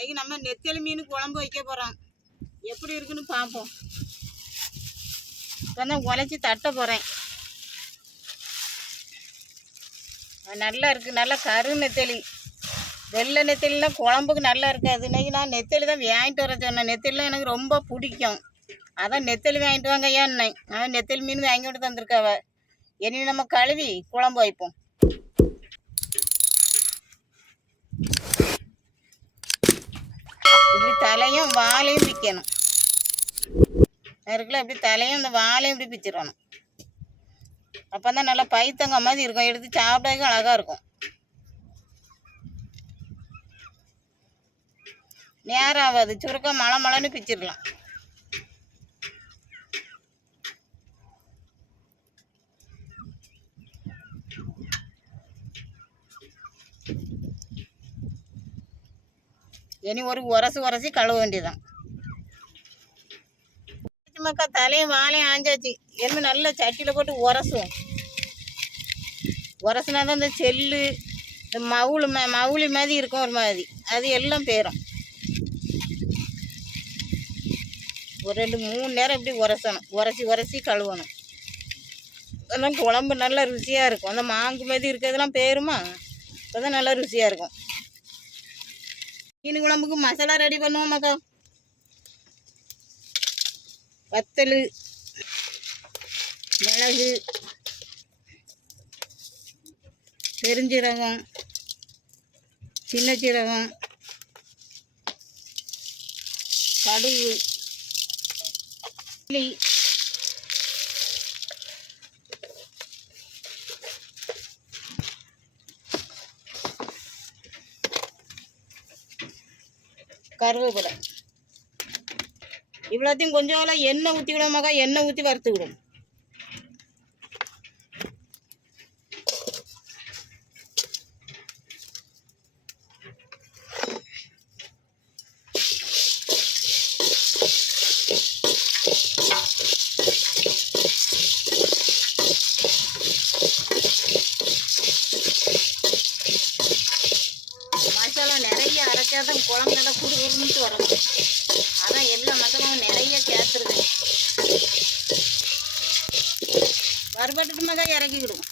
இன்னைக்கு நம்ம நெத்தலி மீன் குழம்பு வைக்க போகிறோம். எப்படி இருக்குன்னு பார்ப்போம். இப்போ தான் உழைச்சி தட்ட போகிறேன். நல்லா இருக்குது, நல்லா கரு நெத்தலி. வெள்ளை நெத்தலிலாம் குழம்புக்கு நல்லா இருக்காது. இன்னைக்கு நான் நெத்தலி தான் வாங்கிட்டு வர சொன்னேன். நெத்தலிலாம் எனக்கு ரொம்ப பிடிக்கும். அதான் நெத்தலி வாங்கிட்டு வாங்க ஏன்னேன். அவன் நெத்தலி மீன் வாங்கிட்டு தந்திருக்காவ. இனி நம்ம கழுவி குழம்பு வைப்போம். இப்படி தலையும் வாழையும் பிக்கணும். இருக்குல்ல, இப்படி தலையும் இந்த வாழையும் இப்படி பிச்சிடணும். அப்போ தான் நல்லா பைத்தங்க மாதிரி இருக்கும். எடுத்து சாப்பிடவே அழகாக இருக்கும். நேரம் ஆகாது, சுருக்க மழைன்னு பிச்சிடலாம். இனி ஒரு உரசி கழுவ வேண்டியதான். மக்கா தலையும் வாழையும் ஆஞ்சாச்சு. என்ன நல்ல சட்டியில் போட்டு உரசும். உரசுனா தான் இந்த செல்லு, இந்த மவுளி மாதிரி இருக்கும் ஒரு மாதிரி, அது எல்லாம் போயிடும். ஒரு 2-3 நேரம் இப்படி உரசணும். உரசி கழுவணும். அதெல்லாம் குழம்பு நல்லா ருசியாக இருக்கும். அந்த மாங்கு மாதிரி இருக்கிறதெல்லாம் போயிருமா, அப்போ தான் நல்லா ருசியாக இருக்கும். மீன் குழம்புக்கு மசாலா ரெடி பண்ணுவோம் மக்கா. வத்தல், மிளகு, பெருஞ்சீரகம், சின்ன சீரகம், கடுகு, புளி, கருவேப்பிலை. இவ்வளோத்தையும் கொஞ்சம் எண்ணெய் ஊற்றிக்கிடுவோமாக்கா. எண்ணெய் ஊற்றி வறுத்துக்கிடும். மசாலா நிறைய அரைச்சாதான் குழம்பு நல்லா குறுகுறுன்ட்டு வரணும். அதான் எல்லா மசாலாவும் நிறைய சேர்த்துருது. வறுபட்டுட்டு மகா இறக்கிக்கிடும்.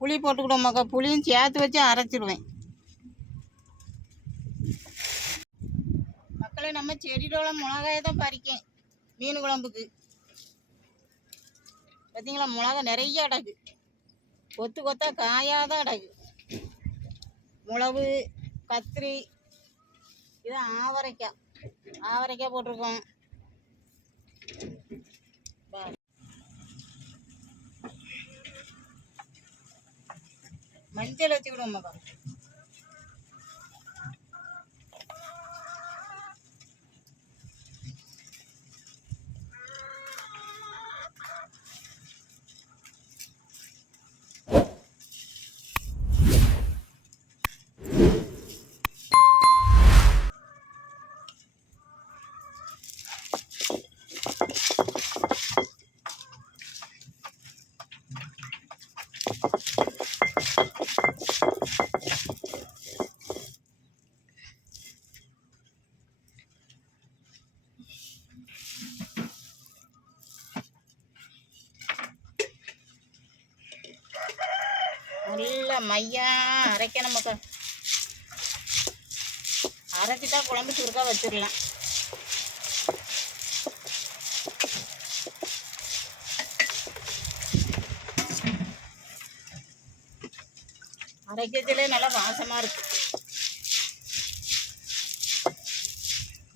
புளி போட்டுக்கிடும் மக்கா. புளியும் சேர்த்து வச்சு அரைச்சிடுவேன். மக்களை நம்ம செடியில் உள்ள மிளகாயை தான் பறிக்கேன் மீன் குழம்புக்கு. பார்த்தீங்களா, மிளகா நிறைய அடகு, கொத்து கொத்தா காயாதான் அடகு. மிளகு, கத்திரி, இது ஆவரைக்காய் போட்டிருக்கோம். மஞ்சள் வச்சுக்கிடுவோம் மக்கா. நல்லா மையா அரைக்கணும் மக்கா. அரைச்சிட்டா குழம்பு சுருக்கா வச்சிடலாம். அரைக்கிறதுலே நல்லா வாசமாக இருக்கு.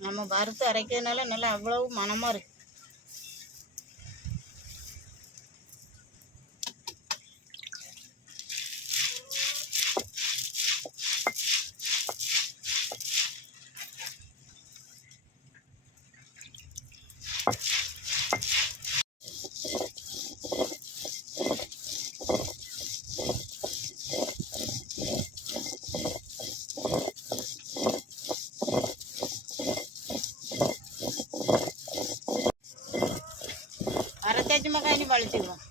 நம்ம வறுத்து அரைக்கிறதுனால நல்லா அவ்வளவு மனமாக இருக்கு. அரைச்சாச்சு மக்கா, இனி வலிச்சுக்கிறோம்.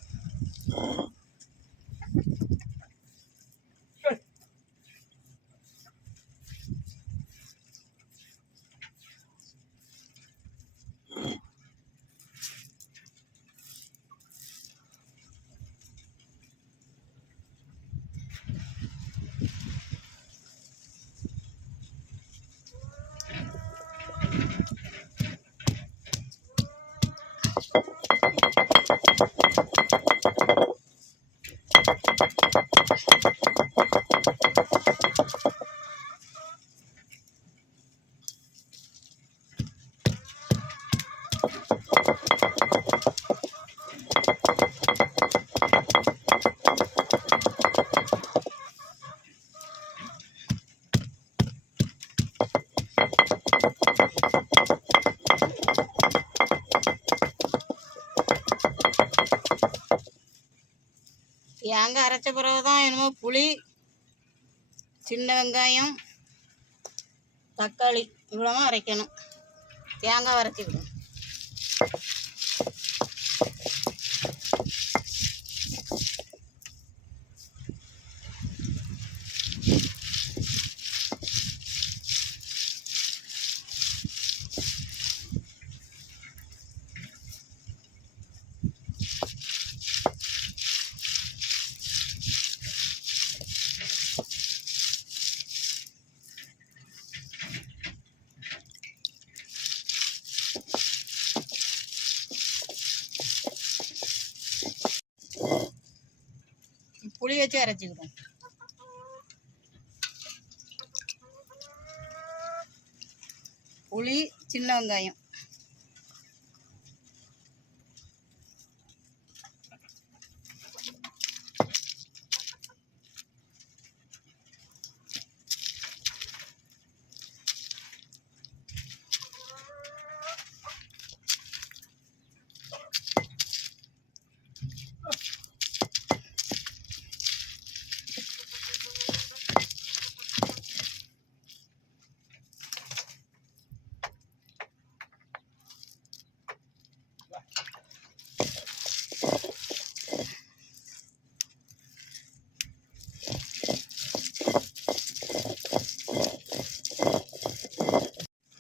தேங்காய் அரைச்ச பிறகு தான் என்னமோ புளி, சின்ன வெங்காயம், தக்காளி இவ்வளோவும் அரைக்கணும். தேங்காய் அரைச்சிக்கணும். புளி வச்சு அரைச்சிக்கிறோம். புளி, சின்ன வெங்காயம்.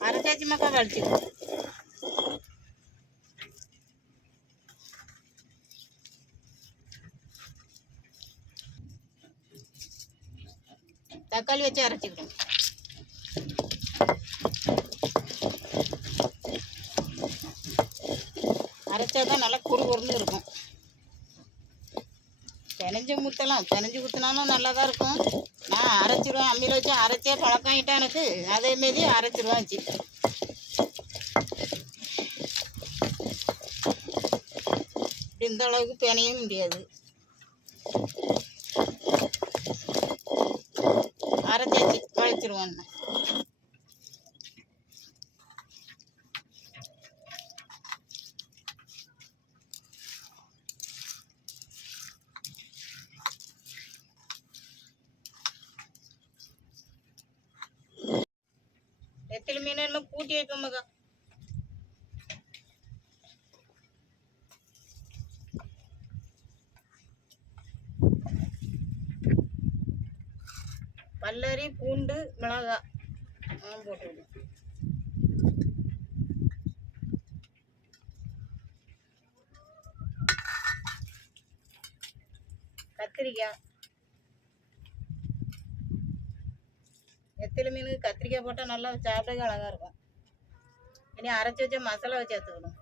அரைச்சாச்சு மக்கா, வலிச்சுக்கணும். தக்காளி வச்சு அரைச்சிக்கணும். அரைச்சாதான் நல்லா குறுகுறுன்னு இருக்கும். பிணைஞ்சு ஊற்றலாம், பிணைஞ்சு ஊற்றினாலும் நல்லா தான் இருக்கும். நான் அரைச்சிடுவேன், அம்மியில் வச்சு அரைச்சே பழக்காயிட்டேன் எனக்கு. அதேமாரி அரைச்சிடுவேன் வச்சு. இந்த அளவுக்கு பிணையும் முடியாது. அரைச்சாச்சு, வலிச்சிடுவோம். நெத்திலி மீன் இன்னும் கூட்டி வைப்போம் மகா. பல்லரி, பூண்டு, மிளகாய் போட்டு கத்திரிக்காய். நெத்திலி மீனுக்கு கத்திரிக்காய் போட்டால் நல்லா சாப்பிடவே அழகாக இருக்கும். இனி அரைச்சி வச்ச மசாலா வச்சு எடுத்துக்கணும்.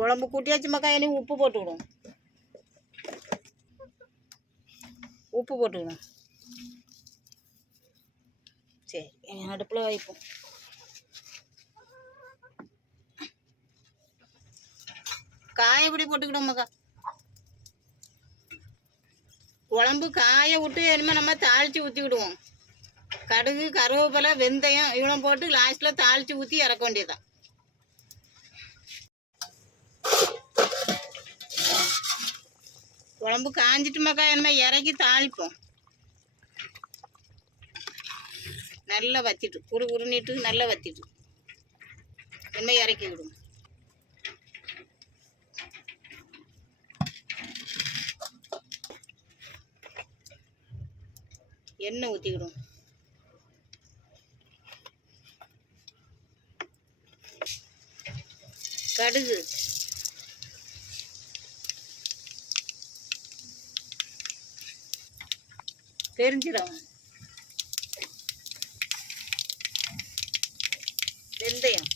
குழம்பு கூட்டியாச்சு மக்கா, இனி உப்பு போட்டுக்கணும். உப்பு போட்டுக்கணும். சரி, அடுப்பில் வைப்போம். காய இப்படி போட்டுக்கிட்டோம்க்கா. குழம்பு காய விட்டு இனிமேல் நம்ம தாளித்து ஊற்றிக்கிடுவோம். கடுகு, கருவேப்பிலை, வெந்தயம் இவ்வளோ போட்டு லாஸ்ட்டில் தாளித்து ஊற்றி இறக்க வேண்டியதுதான். குழம்பு காஞ்சிட்டுமாக்கா இனிமேல் இறக்கி தாளிப்போம். நல்லா வச்சிட்டு உருணிட்டு நல்லா வச்சிட்டு இனிமேல் இறக்கி விடுவோம். எண்ணெய் ஊற்றிக்கிடும். கடுகு, பெருஞ்சீரகம், வெந்தயம்,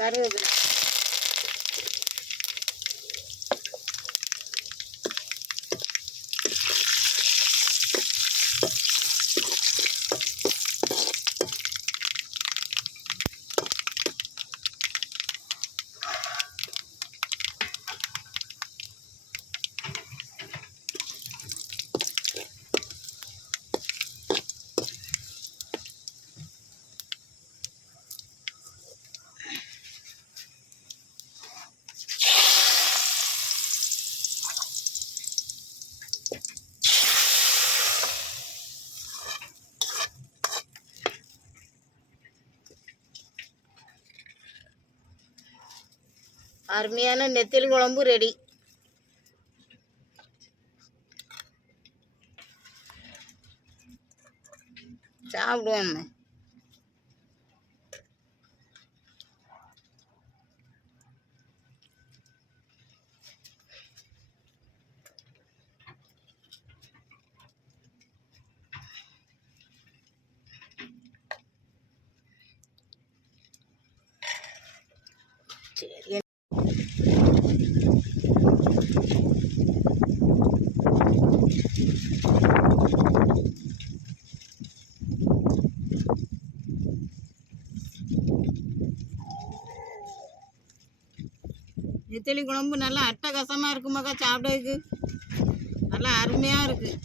கருவேப்பிலை, அருமையான நெத்திலி குழம்பு ரெடி. சாப்பிடுவோம். சரி, நெத்திலி குழம்பு நல்லா அட்டகாசமாக இருக்குமாக்கா. சாப்பிட்றதுக்கு நல்லா அருமையாக இருக்குது.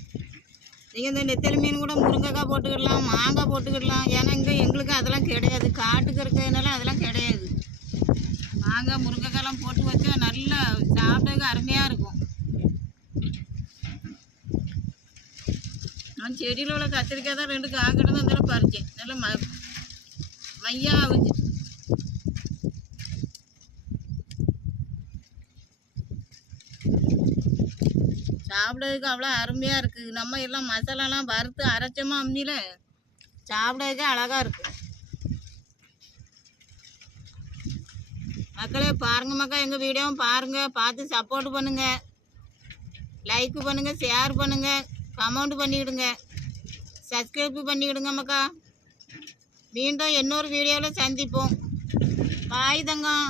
நீங்கள் இந்த நெத்திலி மீன் கூட முருங்கைக்காய் போட்டுக்கிடலாம், மாங்காய் போட்டுக்கிடலாம். ஏன்னா இங்கே எங்களுக்கு அதெல்லாம் கிடையாது, காட்டுக்கு இருக்கிறதுனால அதெல்லாம் கிடையாது. மாங்காய், முருங்கைக்காயெல்லாம் போட்டு வச்சா நல்லா சாப்பிட்றதுக்கு அருமையாக இருக்கும். நான் செடியில் உள்ள கத்திரிக்காய் தான் 2 காக்கட்டு தான் பறித்தேன். நல்லா மையாக வச்சுட்டு சாப்பிட்றதுக்கு அவ்வளோ அருமையாக இருக்குது. நம்ம எல்லாம் மசாலாலாம் வறுத்து அரைச்சோமா அம்மியில், சாப்பிட்றதுக்கே அழகாக இருக்குது. மக்களே பாருங்கள் மக்கா, எங்கள் வீடியோவும் பாருங்கள், பார்த்து சப்போர்ட் பண்ணுங்கள், லைக் பண்ணுங்கள், ஷேர் பண்ணுங்கள், கமெண்ட் பண்ணிவிடுங்க, சப்ஸ்கிரைப் பண்ணிவிடுங்க மக்கா. மீண்டும் இன்னொரு வீடியோவில் சந்திப்போம். பாய் தங்கம்.